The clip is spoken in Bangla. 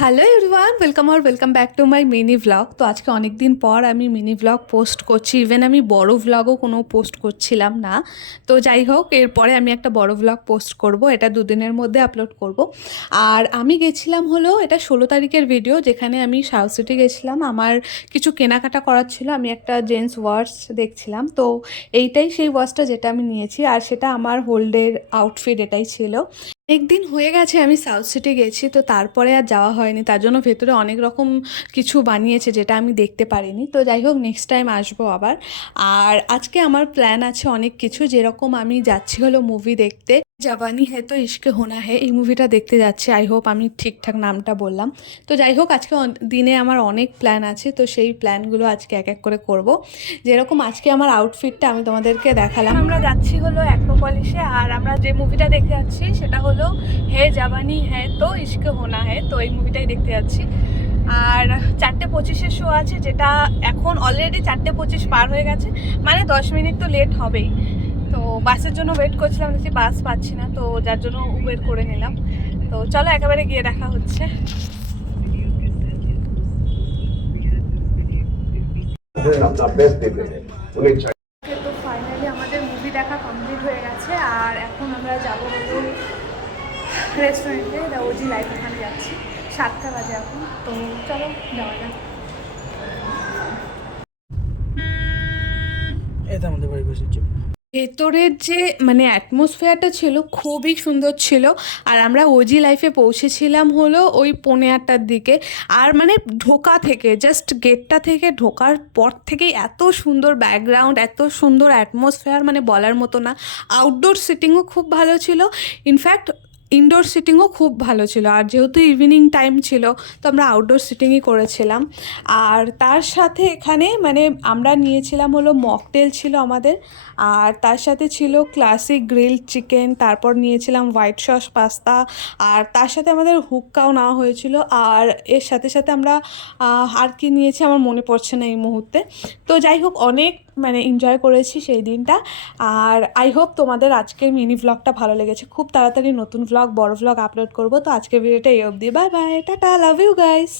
Hello everyone, welcome back to my mini vlog. তো আজকে অনেক দিন পর আমি মিনি ভ্লগ পোস্ট করছি। ইভেন আমি বড় ভ্লগও কোনো পোস্ট করছিলাম না। তো যাই হোক, এরপরে আমি একটা বড় ভ্লগ পোস্ট করব, এটা দুদিনের মধ্যে আপলোড করব। আর আমি গেছিলাম হলো, এটা 16 তারিখের ভিডিও, যেখানে আমি সাউথ সিটি গেছিলাম। আমার কিছু কেনাকাটা করার ছিল, আমি একটা জেন্টস ওয়াচ দেখছিলাম। তো এইটাই সেই ওয়াচটা যেটা আমি নিয়েছি, আর সেটা আমার হোল্ডের আউটফিট এটাই ছিল। একদিন হয়ে গেছে আমি সাউথ সিটি গেছি, তো তারপরে আর যাওয়া হয়নি। তার জন্য ভেতরে অনেক রকম কিছু বানিয়েছে যেটা আমি দেখতে পারিনি। তো যাই হোক, নেক্সট টাইম আসবো আবার। আর আজকে আমার প্ল্যান আছে অনেক কিছু, যেরকম আমি যাচ্ছি হলো মুভি দেখতে। জাবানি হ্যায় তো ইশকে হোনা হ্যায়, এই মুভিটা দেখতে যাচ্ছি। আই হোপ আমি ঠিকঠাক নামটা বললাম। তো যাই হোক, আজকে দিনে আমার অনেক প্ল্যান আছে, তো সেই প্ল্যানগুলো আজকে এক এক করে করব। যেরকম আজকে আমার আউটফিটটা আমি তোমাদেরকে দেখালাম। আমরা যাচ্ছি হলো অ্যাক্রোপলিসে, আর আমরা যে মুভিটা দেখতে যাচ্ছি সেটা হলো হে জাবানি হ্যায় তো ইশকে হোনা হ্যায়। তো এই মুভিটাই দেখতে যাচ্ছি। আর 4:25 শো আছে, যেটা এখন অলরেডি 4:25 পার হয়ে গেছে, মানে 10 মিনিট তো লেট হবেই। তো বাসের জন্য ওয়েট করছিলাম, দেখছি বাস পাচ্ছি না, তো যার জন্য উবের করে নিলাম। তো চলো একেবারে গিয়ে দেখা হচ্ছে। अपना बेस्ट देते हैं उन्हें चाहिए। তো ফাইনালি আমাদের মুভি দেখা কমপ্লিট হয়ে গেছে, আর এখন আমরা যাবো হলো রেস্টুরেন্টে, দ্য ওজি লাইফ, ওখানে যাচ্ছি। 7টা বাজে এখন, তো চলো যাওয়া যাক। এটা আমাদের বাড়ি বসে ভেতরের যে মানে অ্যাটমসফিয়ারটা ছিল খুবই সুন্দর ছিল। আর আমরা ওজি লাইফে পৌঁছেছিলাম হলো ওই 8:45টার দিকে। আর মানে ঢোকা থেকে, জাস্ট গেটটা থেকে ঢোকার পর থেকেই এত সুন্দর ব্যাকগ্রাউন্ড, এত সুন্দর অ্যাটমসফিয়ার, মানে বলার মতো না। আউটডোর সিটিংও খুব ভালো ছিল, ইনফ্যাক্ট ইনডোর সিটিংও খুব ভালো ছিল। আর যেহেতু ইভিনিং টাইম ছিল, তো আমরা আউটডোর সিটিংই করেছিলাম। আর তার সাথে এখানে মানে আমরা নিয়েছিলাম হলো মকটেল ছিল আমাদের, আর তার সাথে ছিল ক্লাসিক গ্রিলড চিকেন, তারপর নিয়েছিলাম হোয়াইট সস পাস্তা, আর তার সাথে আমাদের হুক্কাও নেওয়া হয়েছিল। আর এর সাথে সাথে আমরা আর কি নিয়েছি আমার মনে পড়ছে না এই মুহূর্তে। তো যাই হোক, অনেক মানে এনজয় করেছি সেই দিনটা। আর আই হোপ তোমাদের আজকের মিনি ভ্লগটা ভালো লেগেছে। খুব তাড়াতাড়ি নতুন ভ্লগ, বড় ভ্লগ আপলোড করবো। তো আজকের ভিডিওটা এই অবধি, bye bye, tata, love you guys.